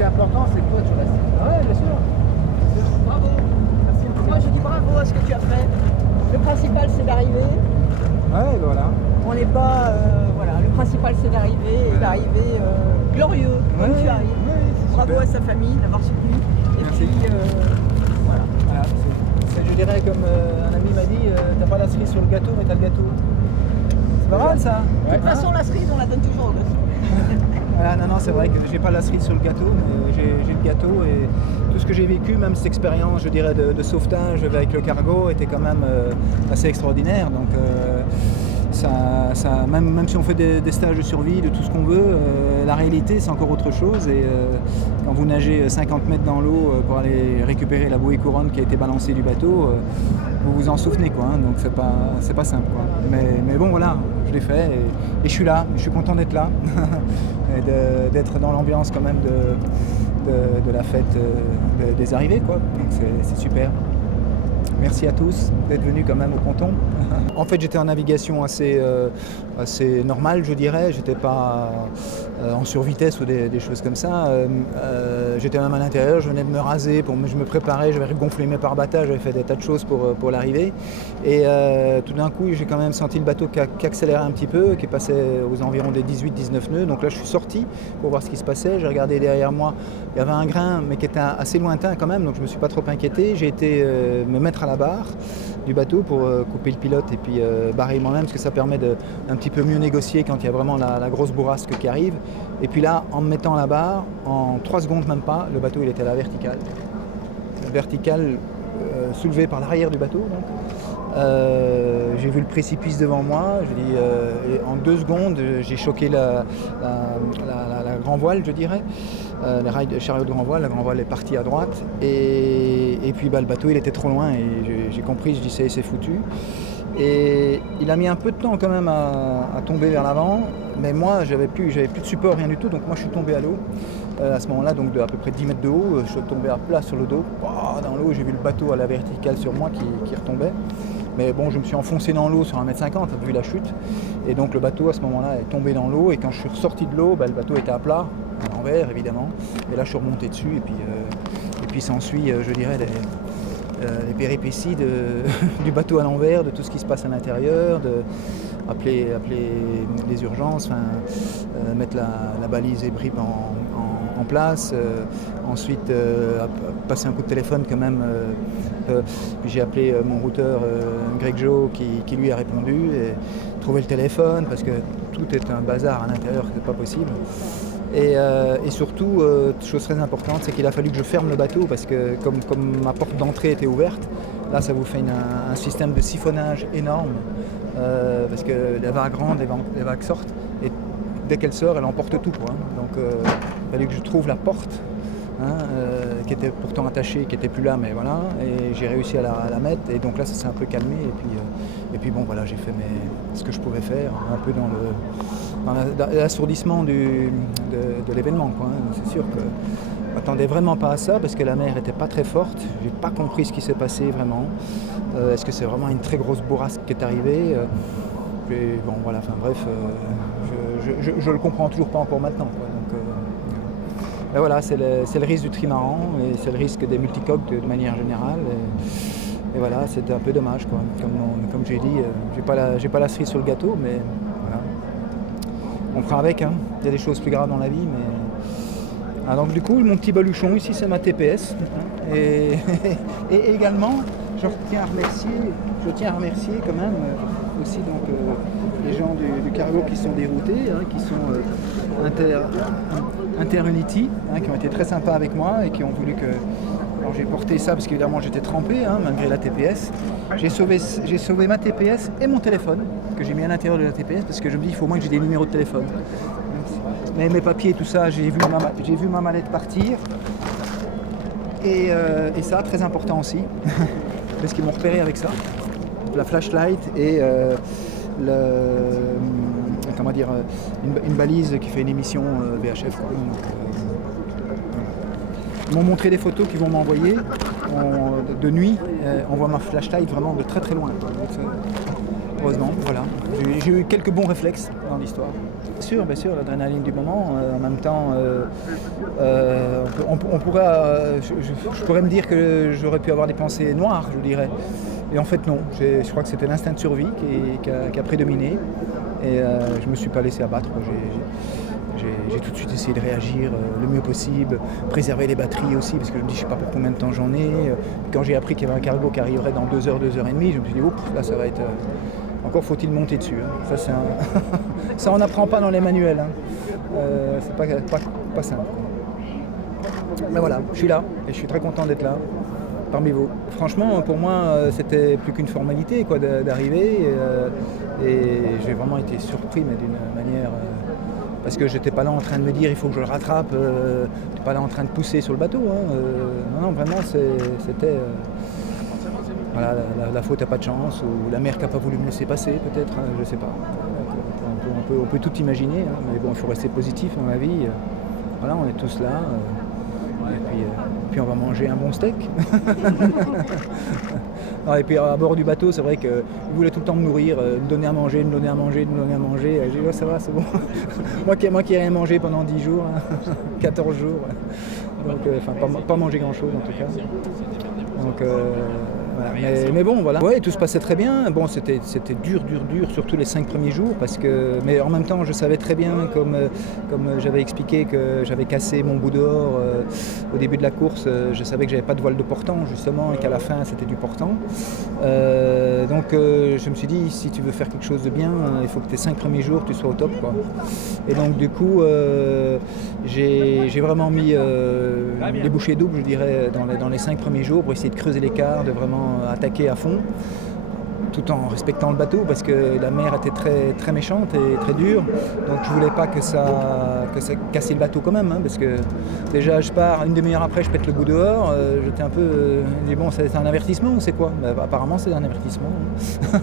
L'important, c'est que toi, tu restes. Ouais, bien sûr. Bravo. Merci. Moi, je dis bravo à ce que tu as fait. Le principal, c'est d'arriver. Ouais, voilà. On n'est pas... voilà, le principal, c'est d'arriver et Voilà. d'arriver glorieux, comme Ouais, tu arrives. ouais, c'est Bravo super. à sa famille d'avoir soutenu. Et Merci. puis, voilà. Voilà, je dirais comme un ami m'a dit, t'as pas la cerise sur le gâteau, mais t'as le gâteau. C'est pas mal ça. De toute façon, la cerise, on la donne toujours au gâteau. Voilà, non, c'est vrai que j'ai pas la cerise sur le gâteau, mais j'ai le gâteau et tout ce que j'ai vécu, même cette expérience, je dirais, de sauvetage avec le cargo était quand même assez extraordinaire. Donc même si on fait des stages de survie, de tout ce qu'on veut, la réalité c'est encore autre chose. Et quand vous nagez 50 mètres dans l'eau pour aller récupérer la bouée couronne qui a été balancée du bateau, vous vous en souvenez quoi. Hein, donc c'est pas simple quoi. Mais bon voilà, je l'ai fait et je suis là, je suis content d'être là. Et d'être dans l'ambiance quand même de la fête des arrivées quoi. Donc c'est super. Merci à tous d'être venus quand même au ponton. En fait, j'étais en navigation assez normale, je dirais. J'étais pas en survitesse ou des choses comme ça. J'étais même à l'intérieur, je venais de me raser, je me préparais, j'avais gonflé mes pare-bâtards, j'avais fait des tas de choses pour l'arrivée. Et tout d'un coup, j'ai quand même senti le bateau qui accélérait un petit peu, qui passait aux environs des 18-19 nœuds. Donc là, je suis sorti pour voir ce qui se passait. J'ai regardé derrière moi, il y avait un grain, mais qui était assez lointain quand même, donc je ne me suis pas trop inquiété. J'ai été me mettre à la barre du bateau pour couper le pilote et puis barrer moi-même, parce que ça permet d'un petit peu mieux négocier quand il y a vraiment la grosse bourrasque qui arrive. Et puis là, en me mettant à la barre, en 3 secondes même pas, le bateau il était à la verticale. Soulevé par l'arrière du bateau. J'ai vu le précipice devant moi, et en 2 secondes j'ai choqué la grand voile, je dirais, les rails de chariot de grand voile, la grand voile est partie à droite et puis le bateau il était trop loin et j'ai compris, je dis c'est foutu. Et il a mis un peu de temps quand même à tomber vers l'avant, mais moi j'avais plus de support, rien du tout, donc moi je suis tombé à l'eau. À ce moment-là, donc de à peu près 10 mètres de haut, je suis tombé à plat sur le dos. Dans l'eau, j'ai vu le bateau à la verticale sur moi qui retombait. Mais bon, je me suis enfoncé dans l'eau sur 1,50 m, vu la chute. Et donc le bateau à ce moment-là est tombé dans l'eau. Et quand je suis ressorti de l'eau, le bateau était à plat, à l'envers évidemment. Et là je suis remonté dessus et puis s'ensuit, je dirais, les péripéties du bateau à l'envers, de tout ce qui se passe à l'intérieur, appeler les urgences, mettre la balise et brib en place, ensuite passer un coup de téléphone quand même, puis j'ai appelé mon routeur Greg Joe qui lui a répondu, et trouver le téléphone parce que tout est un bazar à l'intérieur, c'est pas possible. Et surtout, chose très importante, c'est qu'il a fallu que je ferme le bateau parce que comme ma porte d'entrée était ouverte, là ça vous fait un système de siphonnage énorme parce que la vague rentre, les vagues sortent et dès qu'elle sort, elle emporte tout quoi. Donc il fallait que je trouve la porte qui était pourtant attachée, qui n'était plus là, mais voilà, et j'ai réussi à la mettre et donc là ça s'est un peu calmé et puis bon voilà, j'ai fait ce que je pouvais faire, un peu dans l'assourdissement de l'événement quoi. C'est sûr que je m'attendais vraiment pas à ça parce que la mer était pas très forte, j'ai pas compris ce qui s'est passé vraiment. Est-ce que c'est vraiment une très grosse bourrasque qui est arrivée et bon voilà, enfin bref, je le comprends toujours pas encore maintenant quoi. Donc, et voilà, c'est le risque du trimaran et c'est le risque des multicoques de manière générale. Et voilà, c'était un peu dommage, quoi. Comme j'ai dit, j'ai pas la cerise sur le gâteau, mais voilà. On fera avec, hein. Il y a des choses plus graves dans la vie, mais... Ah, donc du coup, mon petit baluchon, ici, c'est ma TPS. Hein. Et également, je tiens à remercier quand même aussi donc, les gens du cargo qui sont déroutés, hein, qui sont Interunity, hein, qui ont été très sympas avec moi et qui ont voulu que... Alors j'ai porté ça parce qu'évidemment j'étais trempé, hein, malgré la TPS. J'ai sauvé ma TPS et mon téléphone, que j'ai mis à l'intérieur de la TPS, parce que je me dis il faut au moins que j'ai des numéros de téléphone. Mais mes papiers et tout ça, j'ai vu ma mallette partir. Et ça, très important aussi, parce qu'ils m'ont repéré avec ça. La flashlight et une balise qui fait une émission VHF. Quoi. Ils m'ont montré des photos qu'ils vont m'envoyer de nuit. On voit ma flashlight vraiment de très très loin. Donc, heureusement, voilà. J'ai eu quelques bons réflexes dans l'histoire. Bien sûr, l'adrénaline du moment. En même temps, je pourrais me dire que j'aurais pu avoir des pensées noires, je dirais. Et en fait non, je crois que c'était l'instinct de survie qui a prédominé. Et je ne me suis pas laissé abattre. J'ai tout de suite essayé de réagir le mieux possible, préserver les batteries aussi, parce que je me dis je ne sais pas pour combien de temps j'en ai. Quand j'ai appris qu'il y avait un cargo qui arriverait dans 2 heures, 2 heures et demie, je me suis dit, là ça va être... Encore faut-il monter dessus. Hein. Ça, ça on n'apprend pas dans les manuels. Hein. C'est pas simple. Mais voilà, je suis là et je suis très content d'être là, parmi vous. Franchement, pour moi, c'était plus qu'une formalité quoi, d'arriver. Et j'ai vraiment été surpris, mais d'une manière... parce que j'étais pas là en train de me dire il faut que je le rattrape, j'étais pas là en train de pousser sur le bateau. Hein. Non, vraiment, c'était... Voilà, la faute n'a pas de chance, ou la mer qui n'a pas voulu me laisser passer, peut-être, hein, je ne sais pas. On peut tout imaginer, hein, mais bon, il faut rester positif dans la vie. Voilà, on est tous là. Et puis on va manger un bon steak. Et puis à bord du bateau, c'est vrai qu'ils voulaient tout le temps me nourrir, me donner à manger, me donner à manger, me donner à manger. J'ai dit, oh, ça va, c'est bon. moi qui n'ai rien mangé pendant 10 jours, hein, 14 jours. Donc, pas manger grand-chose en tout cas. Donc, voilà. Mais bon, voilà. Ouais, tout se passait très bien. Bon, c'était dur, surtout les 5 premiers jours, mais en même temps, je savais très bien, comme j'avais expliqué que j'avais cassé mon bout dehors au début de la course, je savais que j'avais pas de voile de portant, justement, et qu'à la fin, c'était du portant. Donc, je me suis dit, si tu veux faire quelque chose de bien, il faut que tes 5 premiers jours, tu sois au top, quoi. Et donc, du coup, j'ai vraiment mis des bouchées doubles, je dirais, dans les 5 premiers jours pour essayer de creuser l'écart, de vraiment attaquer à fond, tout en respectant le bateau parce que la mer était très, très méchante et très dure. Donc je voulais pas que ça casse le bateau quand même, hein, parce que déjà je pars, une demi-heure après je pète le bout dehors, j'étais un peu... je dis bon, c'est un avertissement ou c'est quoi? Apparemment c'est un avertissement. Hein.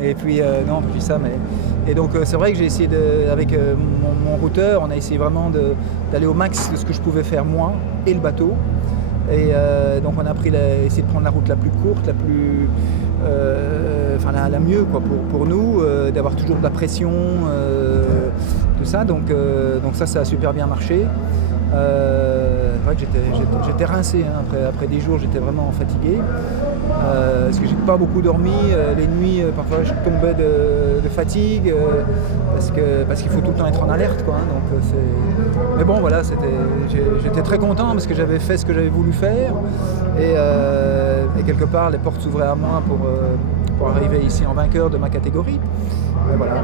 Et puis non, puis ça, mais... Et donc c'est vrai que j'ai essayé avec mon routeur, on a essayé vraiment d'aller au max de ce que je pouvais faire moi et le bateau. Et donc on a essayé de prendre la route la plus courte, la plus, la mieux quoi, pour nous, d'avoir toujours de la pression, tout ça. Donc ça a super bien marché. C'est vrai que j'étais rincé, hein. Après 10 jours, j'étais vraiment fatigué. Parce que j'ai pas beaucoup dormi. Les nuits, parfois je tombais de fatigue, parce qu'il faut tout le temps être en alerte, quoi, hein. Donc, mais bon, voilà, j'étais très content parce que j'avais fait ce que j'avais voulu faire. Et quelque part, les portes s'ouvraient à moi pour arriver ici en vainqueur de ma catégorie. Et voilà.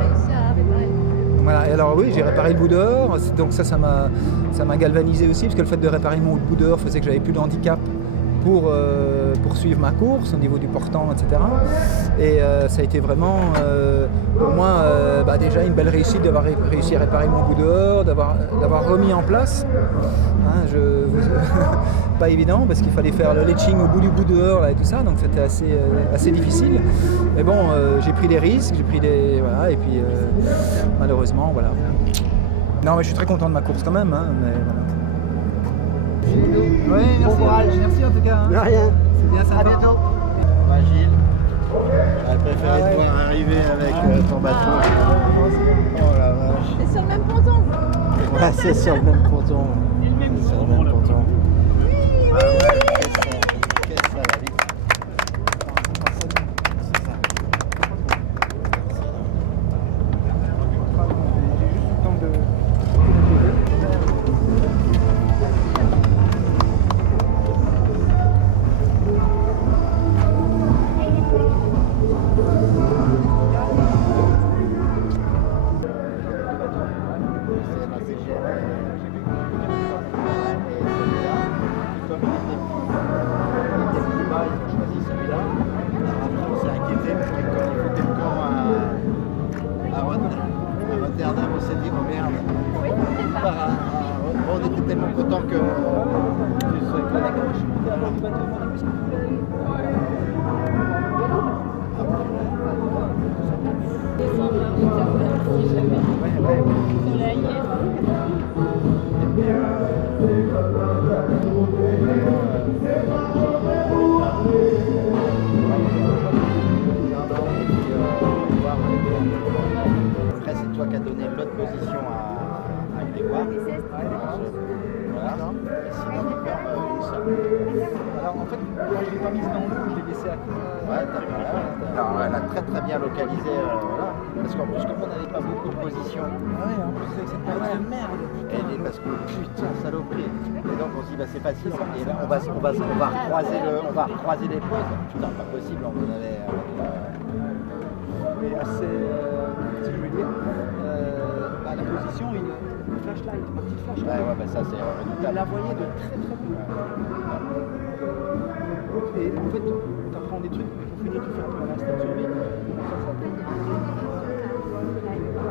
Voilà, et alors oui, j'ai réparé le bout dehors, donc ça m'a galvanisé aussi, parce que le fait de réparer mon bout dehors faisait que j'avais plus de handicap pour poursuivre ma course au niveau du portant, etc. Et ça a été vraiment, pour moi, déjà une belle réussite d'avoir réussi à réparer mon bout dehors, d'avoir remis en place. Hein, pas évident, parce qu'il fallait faire le latching au bout du bout dehors là, et tout ça, donc c'était assez difficile. Mais bon, j'ai pris des risques, voilà, et puis malheureusement, voilà. Non, mais je suis très content de ma course quand même, hein, mais voilà. Oui, merci, bon merci en tout cas. Hein. De rien. C'est bien sympa. À bientôt. Bah, Gilles, j'aurais préféré te voir arriver avec ton bateau. Oh la vache. C'est sur le même ponton. Ouais, c'est sur le même ponton. C'est sur le même ponton. Oui, oui. Qu'est-ce que ça, la vie. regardé, on s'est dit, oh merde. Oui, c'est ça. On était tellement contents que. Après, c'est toi qui as donné l'autre position à Grégoire. Voilà. Et sinon, il ferme une seule. Alors en fait, moi je l'ai pas mise dans l'eau, je l'ai laissée à côté. Ouais, alors, elle a très bien localisé. Voilà. Parce qu'en plus, comme on n'avait pas beaucoup de positions, Ah ouais, en plus avec cette partie de merde. parce que putain, saloperie. Et donc on se dit, bah c'est facile. Et là, on va recroiser les poses. Putain, pas possible, on en avait. Mais assez, ce que je veux dire, la position, une flashlight, ma petite flashlight. Ouais, bah ça c'est Elle redoutable. la voyait de très très loin. Et en fait, tu apprends des trucs, mais pour finir, tu fais un peu un instinct de survie.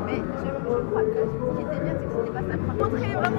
Mais je crois que ce qui était bien, c'est que c'était pas ça. Montrer vraiment